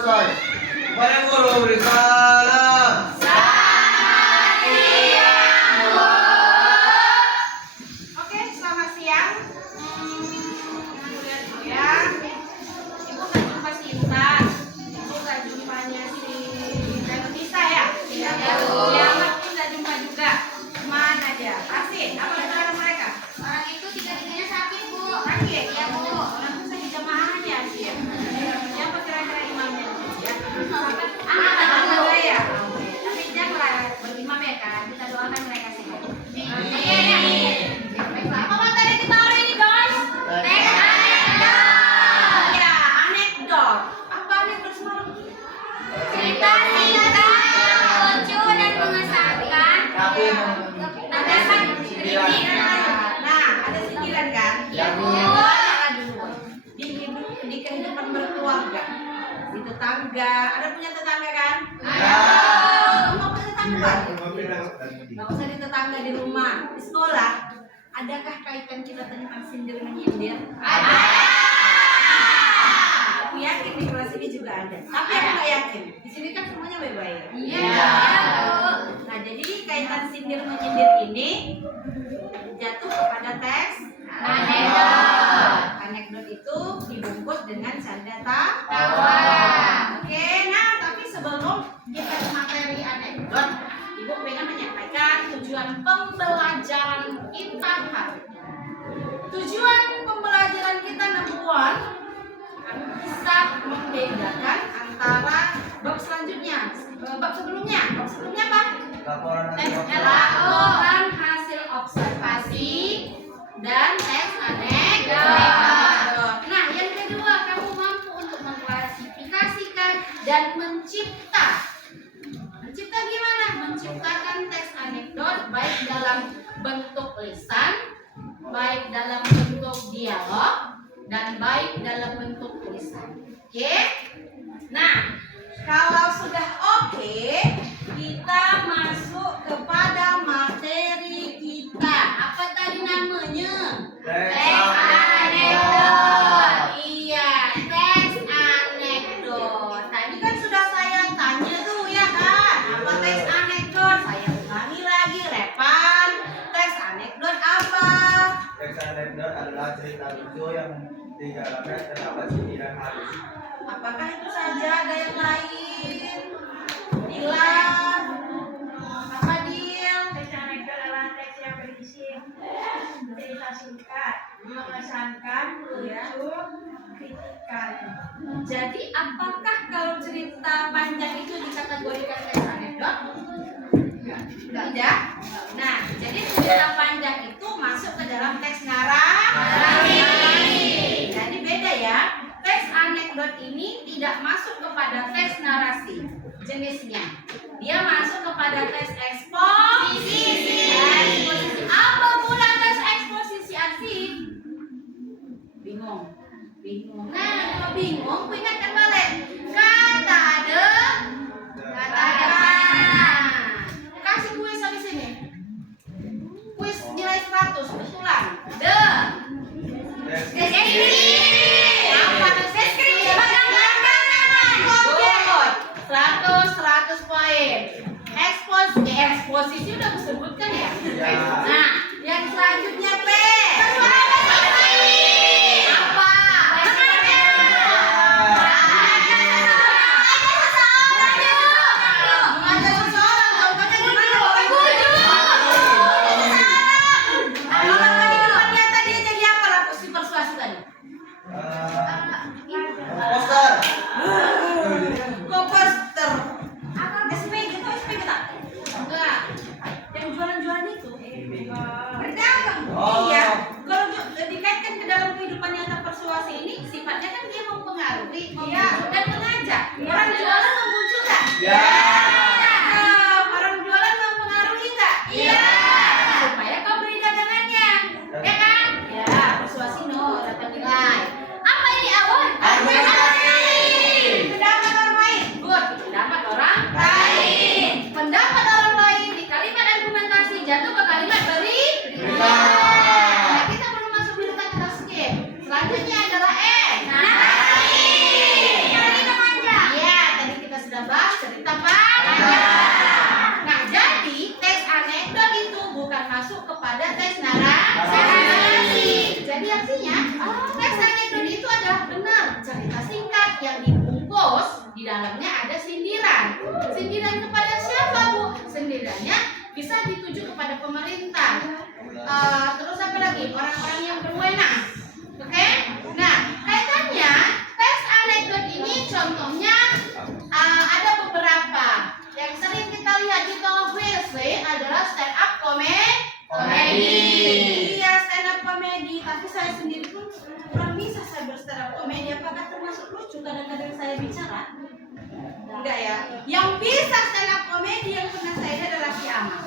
selesai. Kepada guru beri salam. Oke, selamat siang. Lihat dulu ya. Ibu nggak jumpa si Intan. Ibu nggak jumpanya si Nisa ya? Iya. Ya, aku nggak jumpa juga. Mana aja? Asin. Apa keterangan mereka? Orang itu tiga-tiganya sakit, Bu. Sakit. Ya Bu. Orang itu sakit jamaahnya sih. Siapa kira-kira imamnya? Ya. Ada ya. Tapi jangan berimam ya kan. Kita doakan mereka sehat. Apa materi kita hari ini guys? Ya, anekdot. Apa anekdot semalam? Cerita singkat, lucu dan mengesankan. Ada kan kritik. Nah, ada sindiran kan? Ya, Bu. Jangan dulu. Di kehidupan berkeluarga, di tetangga. Ada punya tetangga kan? Mau punya tetangga? Nggak usah di tetangga, di rumah, di sekolah. Adakah kaitan kita tentang sindir menyindir? Ada. Aku yakin di kelas ini juga ada. Tapi aku nggak yakin. Di sini kan semuanya baik-baik. Iya. Nah, jadi kaitan sindir menyindir ini jatuh kepada teks Anekdot. Anekdot itu dibungkus dengan canda tawa. Oke, nah tapi sebelum kita ke materi anekdot, Ibu pengen menyampaikan tujuan pembelajaran kita hari ini. Tujuan pembelajaran kita number one, bisa membedakan antara bab selanjutnya, bab sebelumnya. Bab sebelumnya apa? Laporan hasil observasi dan teks anekdot. Nah, yang kedua, kamu mampu untuk mengklasifikasikan dan mencipta. Mencipta gimana? Menciptakan teks anekdot baik dalam bentuk lisan, baik dalam bentuk dialog, dan baik dalam bentuk tulisan. Oke? Nah, kalau sudah oke, kita masuk kepada materi kita. Apa tadi namanya? Teks anekdot. Iya, teks anekdot. Tadi kan sudah saya tanya tuh ya kan, apa teks anekdot? Saya ulangi lagi, Repan. Teks anekdot apa? Teks anekdot adalah cerita lucu yang di dalamnya terdapat sindiran halus. Apakah itu saja? Ada yang lain? Dilan, apa Dil? Teks anekdot adalah teks yang berisi cerita singkat, mengesankan, lucu, kritikan. Jadi apakah kalau cerita panjang itu dikategorikan teks anekdot? Tidak. Nah, jadi cerita panjang itu masuk ke dalam teks narasi. Jadi beda ya. Teks anekdot ini tidak masuk kepada teks narasi jenisnya. Dia masuk kepada teks eksposisi. Apa pula teks eksposisi asik? Bingung. Nah, kalau bingung, ku ingatkan balik. Kata ada. Kasih kuis sampai sini. Kuis nilai 100, betulan. Apa deskripsi? 100 poin. Eksposisi udah disebutkan ya? Nah, yang selanjutnya P. Apa? Mengajak seseorang, contohnya gimana? Kalau kehidupan nyata dia jadi apa lah si persuasi tadi? Poster. Koposter. SP gitu tak? Enggak. Yang jualan-jualan itu. Jadi artinya teks anekdot itu adalah benar cerita singkat yang dibungkus di dalamnya ada sindiran. Sindiran kepada siapa, Bu? Sindirannya bisa dituju kepada pemerintah. Terus apa lagi? Orang-orang yang berwenang. Oke? Nah, kaitannya teks anekdot ini contohnya ada beberapa. Yang sering kita lihat di televisi adalah stand up komedi. Iya, stand up komedi. Tapi saya sendiri pun kurang bisa saya berstand up komedi. Apakah termasuk lucu kadang-kadang saya bicara? Enggak ya. Yang bisa stand up komedi yang pernah saya lihat adalah si Aman.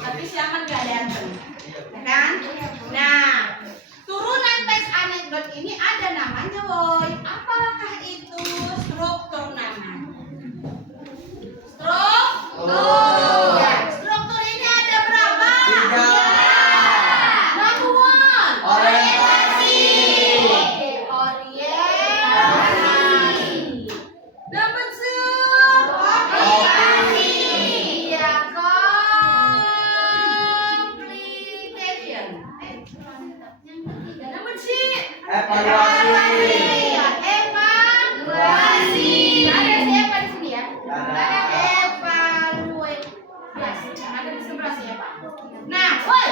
Tapi si Aman gak datang, ya kan? Nah, turunan teks anekdot ini ada namanya, woy. Apakah itu struktur namanya? Struktur. Ya, struktur ini ada berapa? 3. Number 1. Orientasi. Oke, orientasi. Number 2. Aplikasi. Ya, complication. Number 3. Evaluasi. Evaluasi. Ada siapa di sini ya? Ada. Evaluasi. Ada di sebelah siapa? Nah, woi,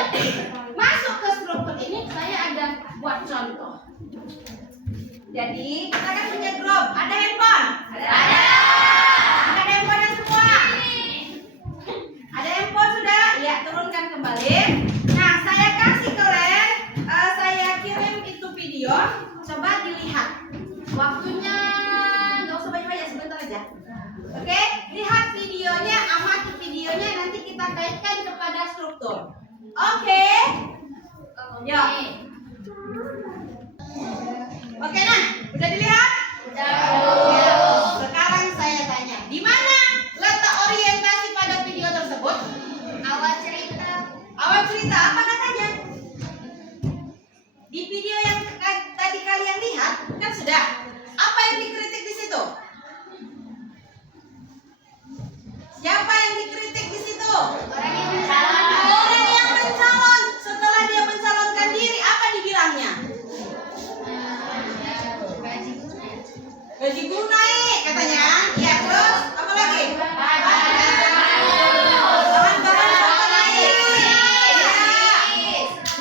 masuk ke struktur ini saya ada buat contoh. Jadi kita kan punya grup, ada handphone? Ada. Ada handphone semua? Ada handphone sudah? Ya, turunkan kembali. Nah, saya kasih kalian, saya kirim itu video, coba dilihat. Waktunya nggak usah banyak-banyak, sebentar aja. Oke, lihat videonya, amati videonya, nanti kita kaitkan kepada struktur. Oke? Yuk. Oke, nah, udah dilihat? Udah. Sekarang saya tanya, di mana letak orientasi pada video tersebut? Awal cerita. Awal cerita apa katanya? Di video yang tadi kalian lihat kan sudah. Apa yang dikritik di situ? Siapa yang dikritik di situ? Orang yang mencalon. Orang yang mencalon. Setelah dia mencalonkan diri, apa dibilangnya? Gaji guru naik katanya. Ya, terus apa lagi? Bahan-bahan apa lagi? Ya.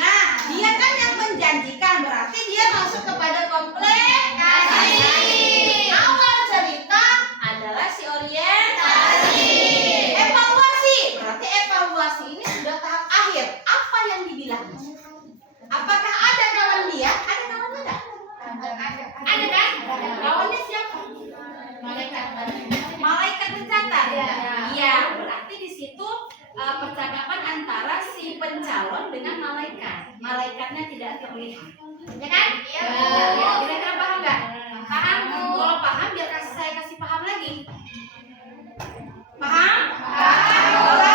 Nah, dia kan yang menjanjikan, berarti dia masuk kepada komplikasi. Awal cerita adalah si orientasi. Evaluasi, berarti evaluasi ini sudah tahap akhir. Apa yang dibilang? Apakah ada kawan dia? Ada kawannya enggak? Ada kan? Kawannya siapa? Malaikat pencatat. Iya, berarti di situ percakapan antara si pencalon dengan malaikat. Malaikatnya tidak terlihat. Ya kan? Iya. Kira-kira paham nggak? Paham? Kalau paham, biar saya kasih paham lagi. Paham? Paham?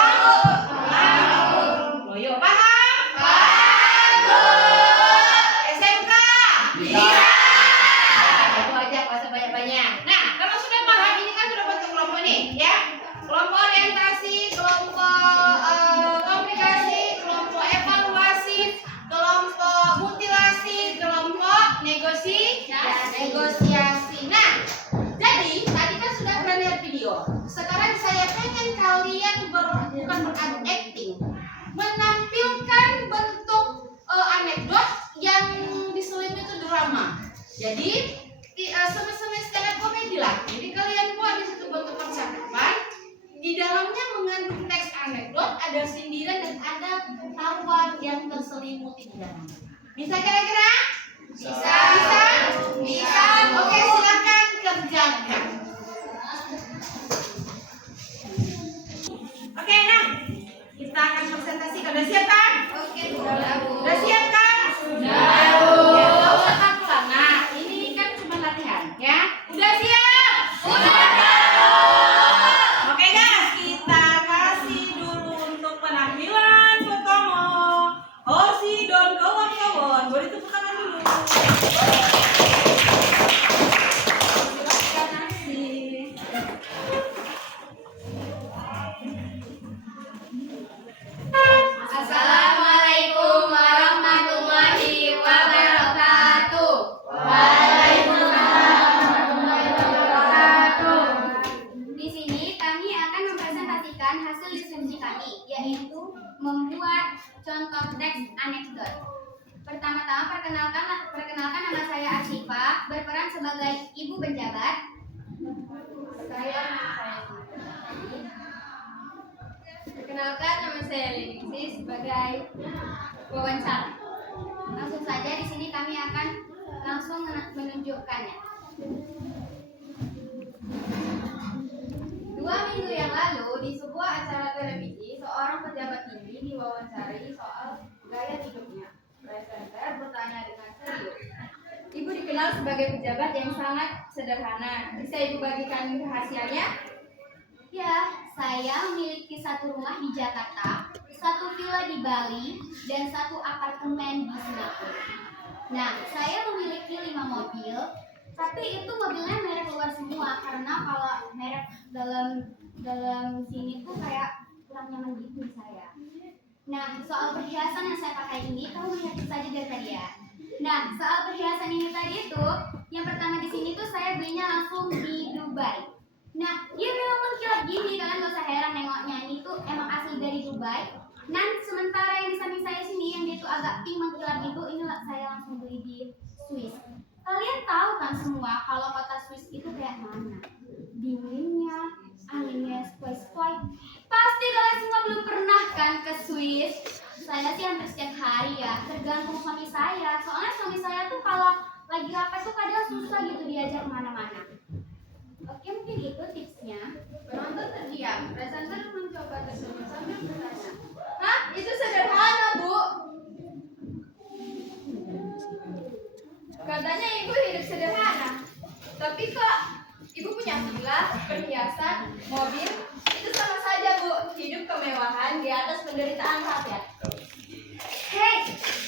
Loyo paham? SMK? Bisa. Itu aja, nggak usah banyak-banyak. Nah, kalau sudah paham, ini kan sudah bentuk kelompok nih, ya. Kelompok orientasi, kelompok komplikasi, kelompok evaluasi, kelompok mutilasi, kelompok negosiasi. Nah, jadi tadi kan sudah pernah lihat video. Sekarang saya pengen kalian bukan acting, menampilkan bentuk anekdot yang diselingi itu drama. Jadi semacam stand up comedy lah. Jadi kalian buat di situ bentuk percakapan. Di dalamnya mengandung teks anekdot, ada sindiran dan ada tawa yang terselimuti di dalamnya. Bisa kira-kira? Bisa. Bisa? Bisa. Oke, silakan kerjakan. Oke, nah kita akan presentasi. Udah siap kan? Oke, Udah siap kan? Sudah. Ya, nggak usah takut lah. Nah, ini kan cuma latihan, ya. Udah siap? Udah. Oke guys, kita kasih dulu untuk penampilan pertama. Osidon kawan-kawan, boleh tepuk tangan dulu. contoh next anecdote. Pertama-tama perkenalkan nama saya Asyifa, berperan sebagai ibu pejabat. Perkenalkan nama saya Lingsi sebagai wawancara. Langsung saja di sini kami akan langsung menunjukkannya. 2 minggu yang lalu di sebuah acara televisi, seorang pejabat tinggi diwawancari soal gaya hidupnya. Presenter bertanya dengan serius. Ibu dikenal sebagai pejabat yang sangat sederhana. Bisa ibu bagikan rahasianya? Ya, saya memiliki 1 rumah di Jakarta, 1 villa di Bali, dan 1 apartemen di Singapura. Nah, saya memiliki 5 mobil, tapi itu mobilnya merek luar semua karena kalau merek dalam sini tuh kayak kurang nyaman gitu di saya. Nah, soal perhiasan yang saya pakai ini, kamu lihat saja dari tadi ya. Nah, soal perhiasan ini tadi itu, yang pertama di sini tuh saya belinya langsung di Dubai. Nah, dia memang mengkilap gini, kalian gak usah heran nengoknya, ini tuh emang asli dari Dubai. Dan sementara yang di samping saya sini, yang dia tuh agak pink mengkilap itu, ini saya langsung beli di Swiss. Kalian tahu kan semua kalau kota Swiss itu kayak mana? Dinginnya, anginnya sepoi-sepoi. Pasti kalian semua belum pernah kan ke Swiss? Saya sih hampir setiap hari ya, tergantung suami saya. Soalnya suami saya tuh kalau lagi rapat tuh kadang susah gitu diajak kemana-mana. Oke, mungkin itu tipsnya. Penonton terdiam. Presenter mencoba tersenyum sambil bertanya. Hah? Itu sederhana, Bu. Katanya ibu hidup sederhana. Tapi kok ibu punya villa, perhiasan, mobil? Itu sama saja, Bu. Hidup kemewahan di atas penderitaan rakyat. Hei,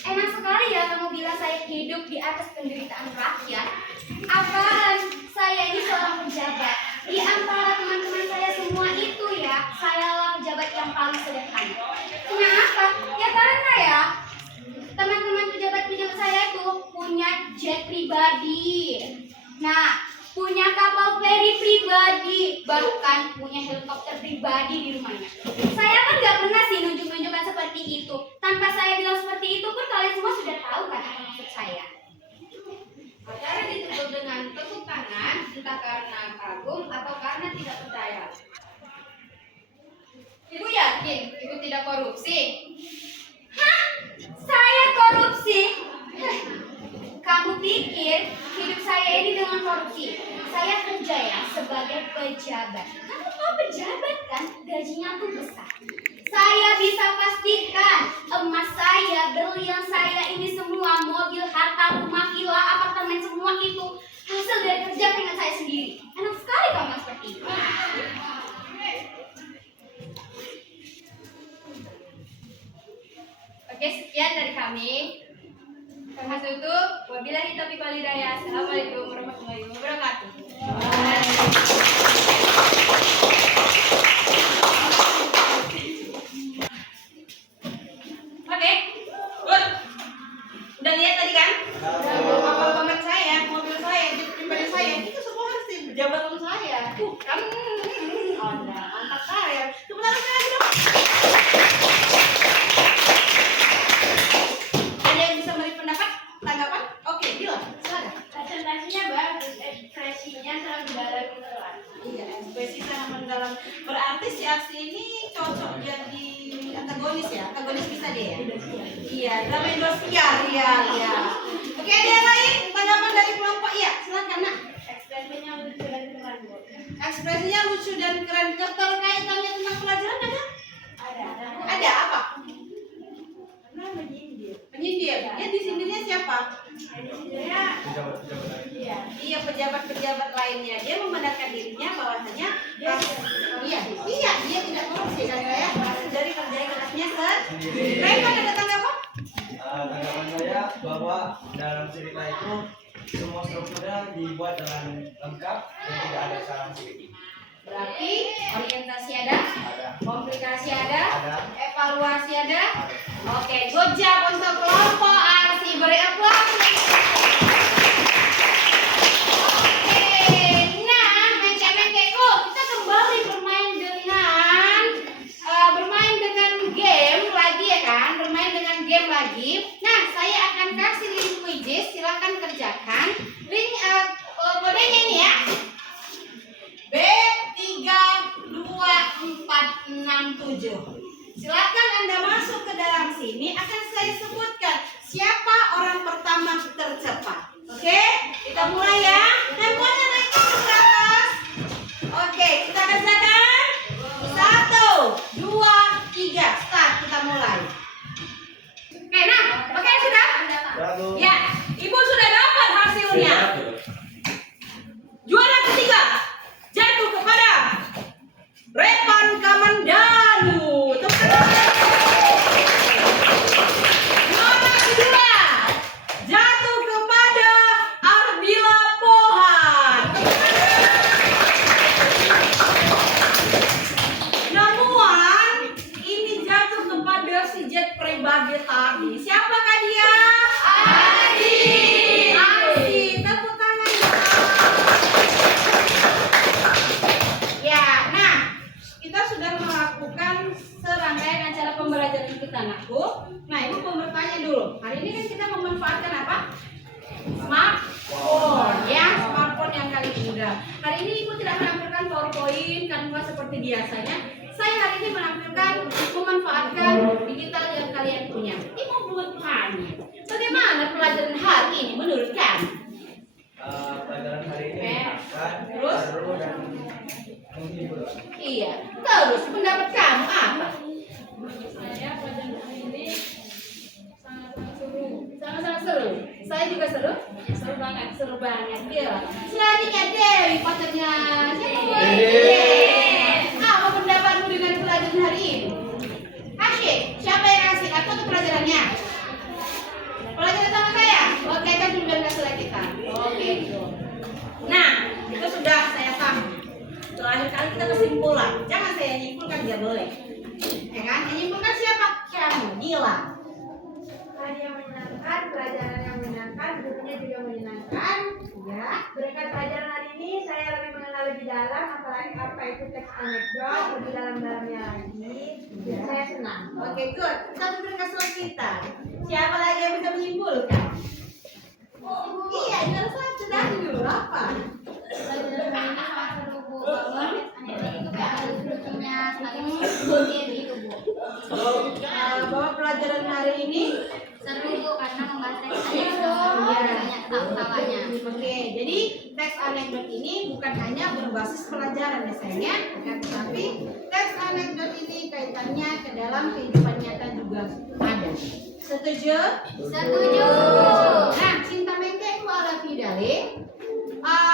enak sekali ya kamu bilang saya hidup di atas penderitaan rakyat. Apaan? Saya ini seorang pejabat. Di antara teman-teman saya semua itu ya, sayalah pejabat yang paling sederhana. Kenapa? Ya karena ya, teman-teman pejabat-pejabat saya itu punya jet pribadi. Nah, punya kapal feri pribadi, bahkan punya helikopter pribadi di rumahnya. Saya kan nggak pernah sih nunjuk-nunjukkan seperti itu. Tanpa saya bilang seperti itu pun kalian semua sudah tahu kan apa maksud saya. Acara ditutup dengan tepuk tangan, entah karena kagum atau karena tidak percaya. Ibu yakin ibu tidak korupsi? Hah? Saya korupsi? Kamu pikir hidup saya ini dengan korupsi? Saya kerja ya sebagai pejabat. Kamu tahu pejabat kan gajinya tuh besar. Saya bisa pastikan emas saya, berlian saya ini semua, mobil, harta, rumah, villa, apartemen semua itu hasil dari kerja dengan saya sendiri. Enak sekali kamu seperti itu. Oke, sekian dari kami. Kami tutup. Wabillahi taufiq wal hidayah. Assalamualaikum warahmatullahi wabarakatuh. Oke, good. Udah lihat tadi kan? Mobil saya, mobil saya, pribadi saya. Itu semua harus di jabatan saya. Kan? Anda mantap saya. Tepuk tangan saya dong. Tanggapan? Oke, bilang. Silakan. Presentasinya bagus, ekspresinya sangat mendalam gitu kan. Iya, ekspresi sangat mendalam. Berarti si aksi ini cocok jadi antagonis ya? Antagonis bisa deh ya? Iya, drama Indosiar. Iya. Oke, ada yang lain? Tanggapan dari kelompok? Iya, silakan nak. Ekspresinya lucu dan keren, Bu. Ekspresinya lucu dan keren. Keterkaitannya tentang pelajaran ada? Ada apa? Karena menyindir. Menyindir. Dia disindirnya siapa? Menyindirnya iya. Iya, pejabat-pejabat lainnya. Dia membenarkan dirinya bahwasanya dia tidak korupsi dan saya dari kerja kerasnya sendiri. Raymond ada tanggapan? Tanggapan saya bahwa dalam cerita itu semua strukturnya dibuat dengan lengkap dan tidak ada salah sedikit. Berarti orientasi ada, komplikasi ada, evaluasi ada. Oke, good job untuk kelompok arsi, beri aplaus. Oke, nah mencek-mencekku, kita kembali bermain dengan game lagi ya kan, bermain dengan game lagi. Nah, saya akan kasih link quiz, silakan kerjakan. Link kodenya ini ya. B32467. Silakan Anda masuk ke dalam sini, akan saya sebutkan siapa orang pertama tercepat. Oke, kita mulai ya. Handphonenya naik ke atas. Oke, kita kerjakan. 1, 2, 3, start. Kita mulai. Oke, nah, oke sudah? Satu. Ya, Ibu sudah dapat hasilnya. Juara ketiga jatuh kepada Repan Kamandanu. Tepuk tangan. Juara kedua jatuh kepada Ardila Pohan. Namun ini jatuh kepada si Jet pribadi tadi. Siapakah dia? Adi. Adi, tepuk tangan dong. Ya, nah kita sudah melakukan serangkaian acara pembelajaran kita, anakku. Nah, ibu mau bertanya dulu. Hari ini kan kita memanfaatkan apa? Smartphone, ya, smartphone yang kali mudah. Hari ini ibu tidak menampilkan PowerPoint, Canva seperti biasanya. Saya hari ini memanfaatkan digital yang kalian punya. Ibu mau bertanya, bagaimana pelajaran hari ini menurut kamu? Pelajaran hari ini menyenangkan, Terus? seru dan menghibur. Iya, terus pendapat kamu apa? Saya pelajaran hari ini sangat-sangat seru. Sama-sama seru. Saya juga seru. Ya, seru banget. Seru banget. Iya. Selanjutnya Dewi, pacarnya siapa? Boy? Dewi. Apa pendapatmu dengan pelajaran hari ini? Asyik. Siapa yang asik? Aku tuh pelajarannya. Pelajaran sama saya. Oke, kan juga nggak kita. Oke. Nah, itu sudah saya paham. Terakhir kali kita kesimpulan. Jangan saya nyimpulkan, nggak boleh. Ya kan? Yang nyimpulkan siapa? Kamu, Gila. Hari yang menyenangkan, pelajaran yang menyenangkan, gurunya juga menyenangkan. Ya. Berkat pelajaran hari ini, saya lebih mengenal lebih dalam, apalagi apa itu teks anekdot, lebih dalam-dalamnya lagi. Saya senang. Oke, good. Kita berikan kita. Siapa lagi yang bisa menyimpulkan? Iya, harus sudah dulu apa? Pelajaran hari ini sangat seru, Bu. Bahwa teks anekdot itu kayak ada lucunya, sekaligus game gitu, Bu. Bahwa pelajaran hari ini Seru, Bu, karena membahas teks anekdot, banyak ketawa-tawanya. Oke, jadi teks anekdot ini bukan hanya berbasis pelajaran ya sayangnya, tetapi teks anekdot ini kaitannya ke dalam kehidupan nyata juga ada. Setuju? Setuju. Nah, Cinta Mengke itu ala Fidale.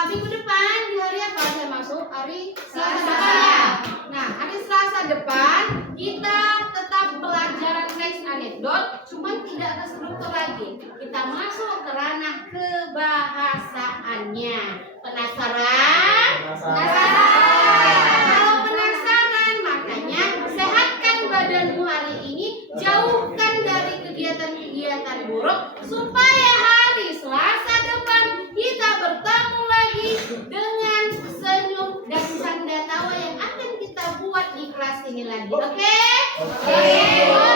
Minggu depan di hari apa saya masuk? Hari Selasa depan ya. Nah, hari Selasa depan kita tetap pelajaran teks anekdot, cuman tidak terstruktur lagi. Kita masuk ke ranah kebahasaannya. Penasaran? Kalau penasaran, makanya sehatkan badanmu hari ini, jauhkan dari kegiatan-kegiatan buruk supaya hari Selasa depan kita bertemu lagi dengan senyum dan canda tawa yang akan kita buat di kelas ini lagi. Oke? Oke.